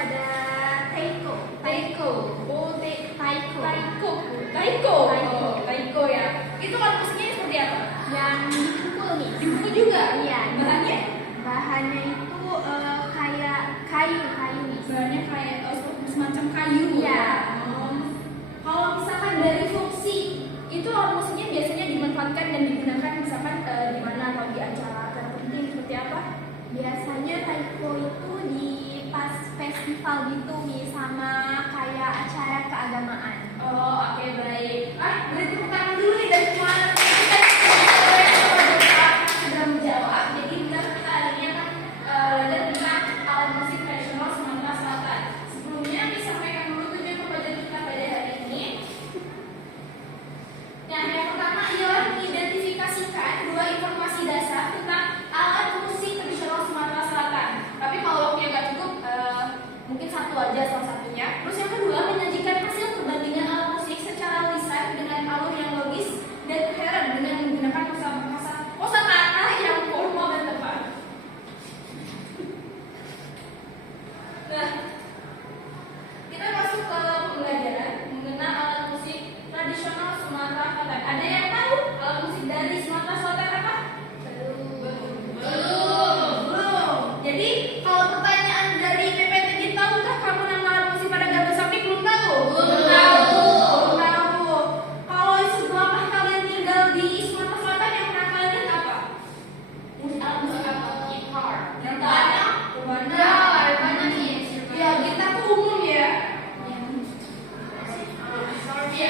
ada taiko. Taiko. Oh, Taiko. taiko. Taiko. Oh, taiko ya. Itu alat musiknya seperti apa? Yang dipukul nih. Dipukul juga? Iya. Bahannya? Bahannya itu kayak kayu nih. Bahannya kayak semacam kayu. Iya. Kalau misalkan dari fungsi itu alat musiknya biasanya dimanfaatkan dan digunakan misalkan di mana, kalau di acara tertentu seperti apa? Biasanya taiko itu di pas festival gitu nih, sama kayak acara keagamaan. Oh, oke, baik. Beri tepuk tangan dulu nih dari semua sudah menjawab. Jadi benar kita adanya kan belajar tentang alat musik tradisional Sumatera Selatan. Sebelumnya disampaikan dulu tujuan pembelajaran kita pada hari ini. Nah, yang pertama ialah mengidentifikasikan dua informasi dasar tentang alat musik tradisional Sumatera Selatan. Tapi kalau waktunya nggak cukup, mungkin satu aja salah satunya. Terus yang kedua, menyajikan hasil perbandingan alat musik secara lisan dengan alur yang logis dan coherent dengan menggunakan kosakata yang formal dan tepat. Nah, kita masuk ke pembelajaran mengenai alat musik tradisional Sumatera Selatan. Ada yang tahu alat musik dari Sumatera Selatan apa? Belum. Jadi kalau pertanyaan dari PPTJ, tahukah kamu nama alat musik pada gabus sapi? Belum tahu. Belum tahu. Kalau seberapa kalian tinggal di Sumatera Selatan, yang pernah kalian lihat apa? Alat musik apa? Gitar. Yang banyak. Banyak nih. Ya, gitar tuh umum ya. Ya,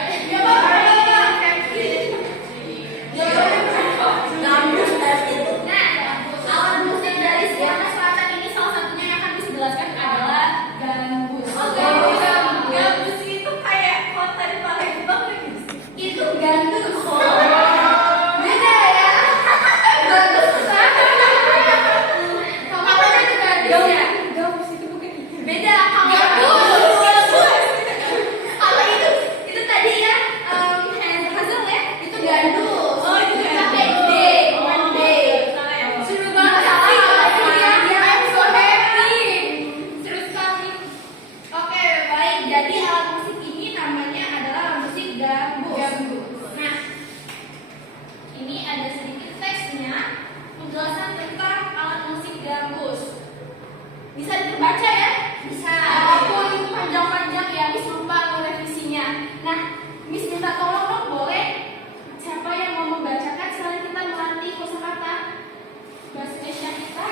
alat musik dari Sumatera Selatan ini salah satunya yang akan dijelaskan adalah gambus. Gambus itu kayak kota di Palembang nih. Itu gandus. Beda ya. Gandus sama. Kamu ada di gandus ya? Gambus itu bukan ikan. Beda. Kalau itu tadi ya hasil ya, itu gandus. Oh, itu Monday. Seru banget salah. I'm so happy. Seru sekali. Oke, baik. Jadi alat musik ini namanya adalah alat musik gambus. Nah, ini ada sedikit teksnya, penjelasan tentang alat musik gambus. Bisa dibaca ya? Bisa. Walaupun itu panjang-panjang ya, Miss lupa merevisinya. Nah, Miss minta tolong dong, boleh? Siapa yang mau membacakan? Selain kita melatih kosakata bahasa Indonesia kita.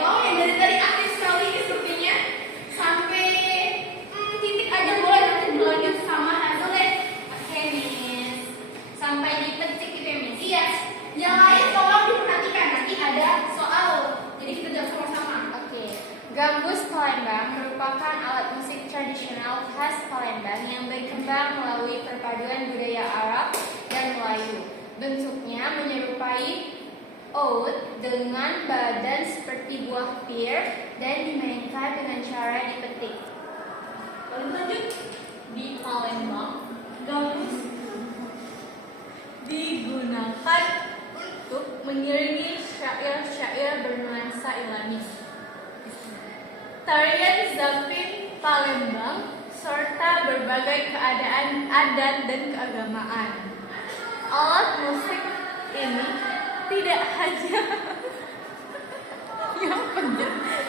Oh, yang dari tadi aktif sekali ini sepertinya. Sampai titik aja boleh, nanti berlanjut sama hasilnya. Oke, Miss. Sampai di petik gitu ya, Miss. Iya. Yang lain tolong diperhatikan, nanti ada soal. Jadi kita jawab sama-sama. Oke. Gambus Palembang merupakan alat musik tradisional khas Palembang yang berkembang melalui perpaduan budaya Arab dan Melayu. Bentuknya menyerupai oud dengan badan seperti buah pir dan dimainkan dengan cara dipetik. Lalu lanjut. Di Palembang, Gambus digunakan untuk mengiringi syair-syair bernuansa Islami, tarian Zapin Palembang, serta berbagai keadaan adat dan keagamaan. Alat musik ini tidak hanya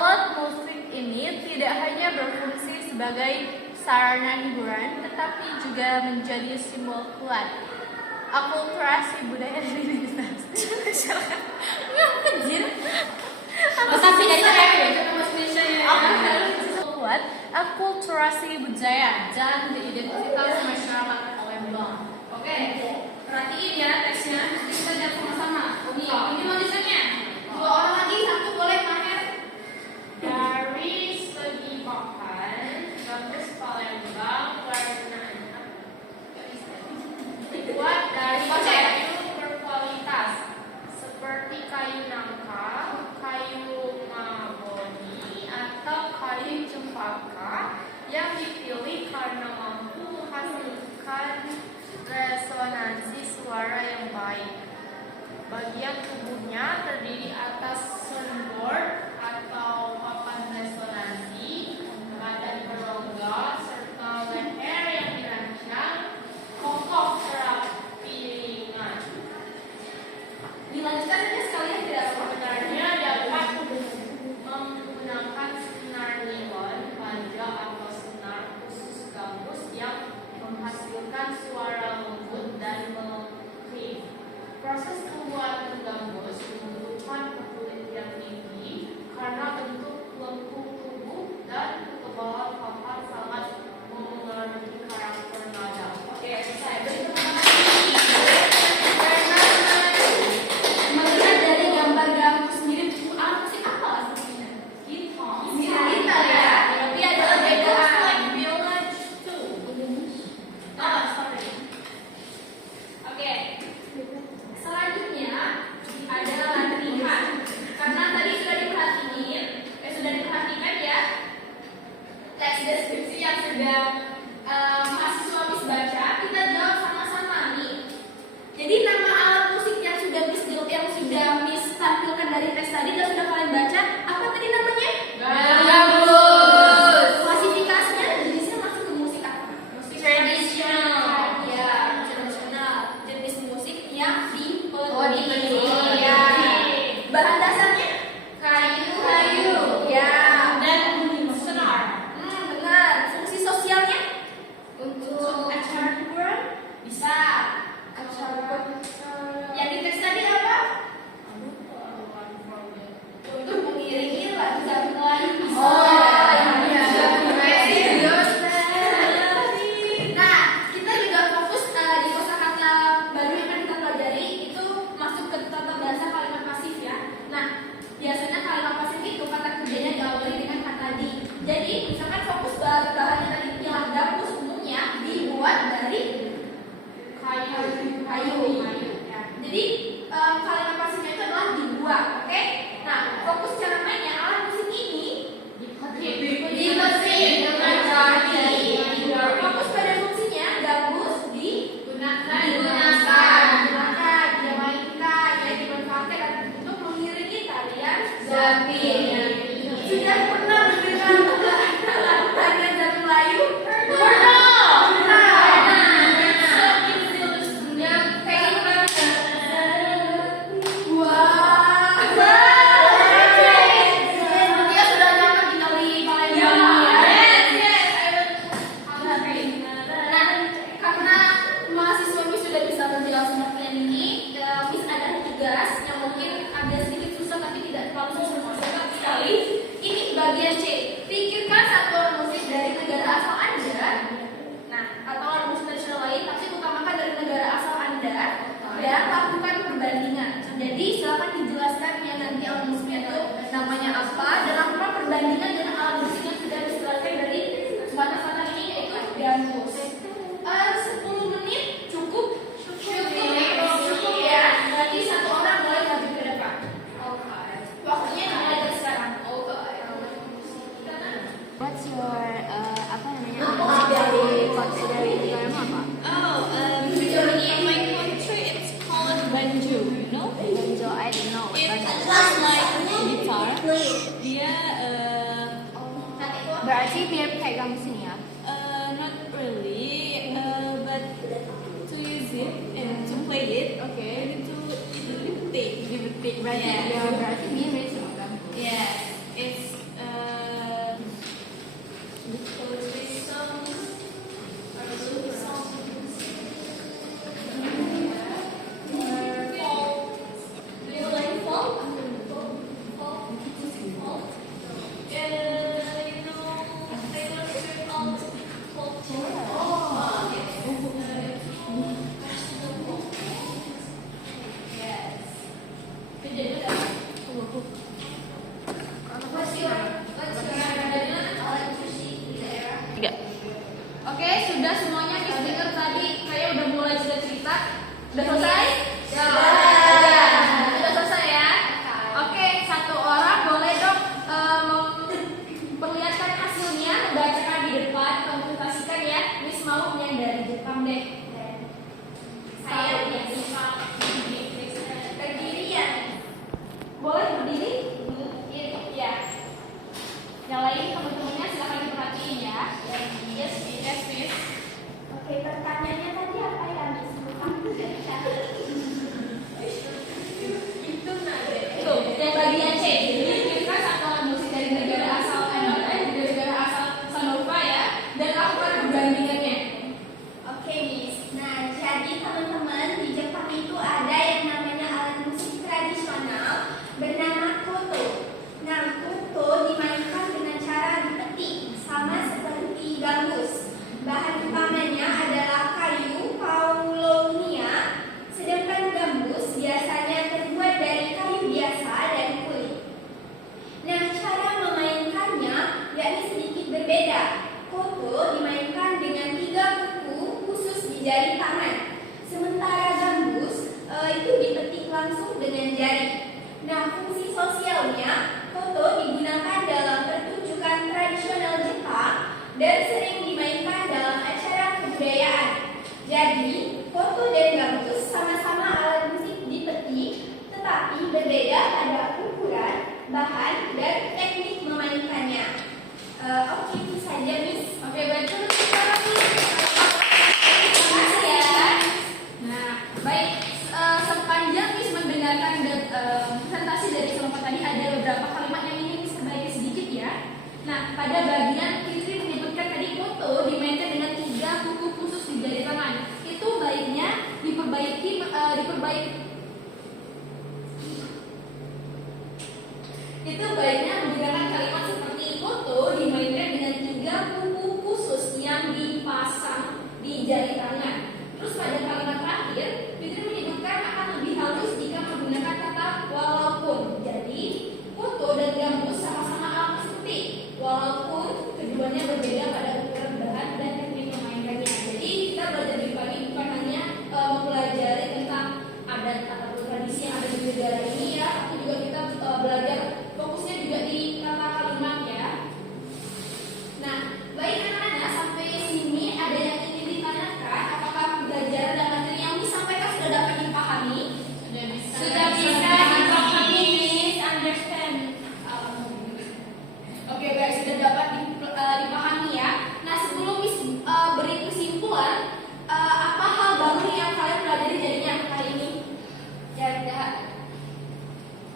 alat musik ini tidak hanya berfungsi sebagai sarana hiburan, tetapi juga menjadi simbol kuat akulturasi budaya dan identitas masyarakat. Tapi dari saya baca nama Indonesia ya. Kuat akulturasi budaya dan identitas masyarakat Palembang. Oke, perhatiin ya teksnya. Nanti kita jawab sama-sama. Ini tulisannya. Dua orang lagi, satu boleh Maher. Dari segi bahan, gambus Palembang warnanya dibuat dari kayu berkualitas seperti kayu nangka, kayu mahoni, atau kayu cempaka yang dipilih karena mampu menghasilkan resonansi suara yang baik. Bagian tubuhnya terdiri atas soundboard atau papan bahan dasarnya Kayu. ya. Dan senar. Benar. Fungsi sosialnya Untuk acara hiburan bisa. acara Yang dites tadi apa? Untuk mengiringi lagu Melayu bisa. iya. Nah, kita juga fokus di kosakata baru yang akan kita pelajari itu masuk ke tata bahasa kalimat pasif ya. Nah, biasanya kalimat pasif itu kata kerjanya diawali dengan kata di. Jadi, misalkan fokus bahannya tadi pilah gambus umumnya dibuat dari kayu. Ya. Jadi, kalimat pasifnya itu adalah dibuat, oke? Nah, fokus cara mainnya alat musik ini Dipetik dengan kaki. fokus pada fungsinya gambus digunakan, dimainkan, ya dimanfaatkan untuk mengiringi tarian Zapin. Sudah pernah mendengar lagu tarian Zapin Melayu? Yang kayak Wah, dia sudah nyaman tinggal di Palembang ya. Nah, karena mahasiswa Miss sudah bisa menjelaskan pengertian ini, Miss ada tugas yang mungkin agak sedikit susah tapi tidak terlalu susah sekali. Ini bagian C. Pikirkan satu alat musik dari negara asal Anda. Nah, atau alat musik tradisional lain, tapi utamakan dari negara asal Anda dan lakukan perbandingan. Jadi silakan dijelaskan yang nanti alat musiknya itu namanya apa dan lakukan perbandingan dengan alat musik yang sudah dijelaskan dari kata-kata ini yaitu gambus. 10 menit cukup ya. Berarti satu orang boleh maju ke depan. Waktunya dimulai dari sekarang. What's your apa namanya? Dari negaramu apa? My country it's called banjo, you know? Banjo, I don't know. It's just like guitar. Dia Berarti mirip kayak gambus ini ya? not really, but to use it and to play it, Okay. you need to dipetik. Dipetik. Berarti Yes. ya berarti mirip sama gambus. Yes, it's poetry songs or little songs. Folk. Do you like folk? Folk. You know, Taylor Swift called folk. Oh, yes. Yes. Jadi Oke, sudah semuanya kita dengar tadi kayak udah mulai cerita. Udah selesai? Sudah selesai ya? Oke, satu orang boleh dong memperlihatkan hasilnya, membacakan di depan, konsultasikan ya. Miss mau yang dari Jepang deh. Saya ya. Berdirian. Boleh berdiri? Ya. Yang lain teman-temannya silahkan diperhatiin ya. yes, miss. Oke, pertanyaannya tadi apa ya, Miss? Itu nade. Tuh, yang bagian C. Pikirkan satu alat musik dari negara asal dari negara asal Sanova ya, dan lakukan perbandingannya. Oke, Miss. Nah, jadi teman-teman di Jepang itu ada yang namanya alat musik tradisional bernama koto. Nah, koto dimainkan dengan cara dipetik, sama seperti gambus. Bahan utamanya adalah kayu paulownia, sedangkan gambus biasanya terbuat dari kayu biasa dan kulit. Nah, cara memainkannya yakni sedikit berbeda. Koto dimainkan dengan 3 kuku khusus di jari tangan, sementara gambus itu dipetik langsung dengan jari. Nah, fungsi sosialnya, koto digunakan dalam pertunjukan tradisional Jepang dan sering dimainkan dalam acara kebudayaan. Jadi, koto dan gambus sama-sama alat musik dipetik, tetapi berbeda pada ukuran, bahan, dan teknik memainkannya. Oke, itu saja, Miss. Oke, baik dulu kita lagi. Terima kasih ya. Nah, baik. Sepanjang Miss mendengarkan presentasi dari kelompok pada bagian Fitri menyebutkan tadi foto dimainkan dengan 3 kuku khusus di jari tangan. Itu baiknya diperbaiki itu baiknya menggunakan kalimat seperti foto dimainkan dengan 3 kuku khusus yang dipasang di jari tangan. Terus pada kalimat terakhir, Fitri menyebutkan akan lebih halus jika menggunakan kata walaupun. Jadi, foto dan gambus sama-sama alat musik, walaupun keduanya berbeda pada ukuran bahan dan teknik memainkannya. Jadi, kita belajar di pagi bukan hanya mempelajari tentang adat atau tradisi yang ada di negara ini ya, tapi juga kita belajar fokusnya juga di kata kalimat ya. Nah, baik anak-anak, sampai sini ada yang ingin ditanyakan? Apakah pembelajaran dan materi yang disampaikan sudah dapat dipahami? Sudah bisa dipahami, Miss. Understand. Oke, baik, sudah dapat dipahami ya. Nah, sebelum Miss beri kesimpulan, apa hal baru yang kalian pelajari jadinya hari ini? Jaga.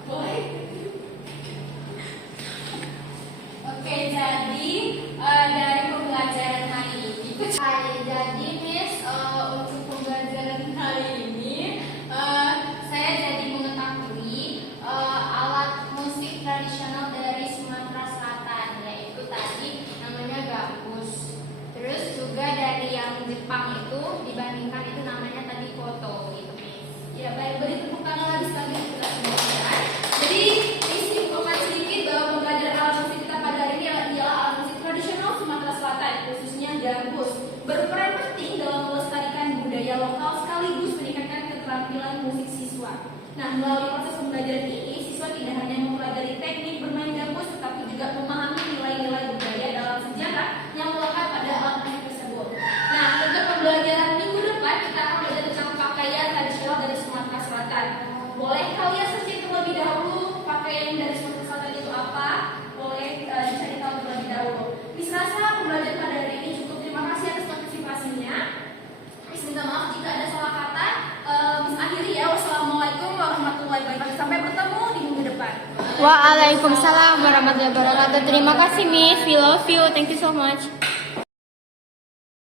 Boleh? Oke, jadi dari pembelajaran hari ini, jadi Miss, untuk pembelajaran hari ini, saya jadi mengetahui alat musik tradisional dari Sumatera Selatan, yaitu tadi namanya gambus. Terus juga dari yang Jepang itu dibandingkan itu namanya tadi koto, gitu Miss. Ya, baik, beri tepuk tangan lagi sekali kita semua. Jadi, simpulkan sedikit bahwa pembelajaran alat musik kita pada hari ini ialah alat musik tradisional Sumatera Selatan, khususnya gambus, berperan penting dalam melestarikan budaya lokal sekaligus meningkatkan keterampilan musik siswa. Nah, melalui proses pembelajaran ini, siswa tidak hanya mempelajari teknik bermain gambus, tetapi juga memahami nilai-nilai budaya dalam sejarah yang melekat pada alat musik tersebut. Nah, untuk pembelajaran minggu depan kita akan belajar tentang pakaian tradisional dari Sumatera Selatan. Boleh kalian searching terlebih dahulu pakaian dari Sumatera Selatan itu apa? Boleh dicari tahu terlebih dahulu. Miss rasa pembelajaran pada hari ini cukup. Terima kasih atas partisipasinya. Miss minta maaf jika ada salah kata. Miss akhiri ya. Wassalamualaikum warahmatullahi wabarakatuh. Sampai bertemu di minggu depan. Waalaikumsalam warahmatullahi wabarakatuh. Terima kasih Miss. We love you. Thank you so much.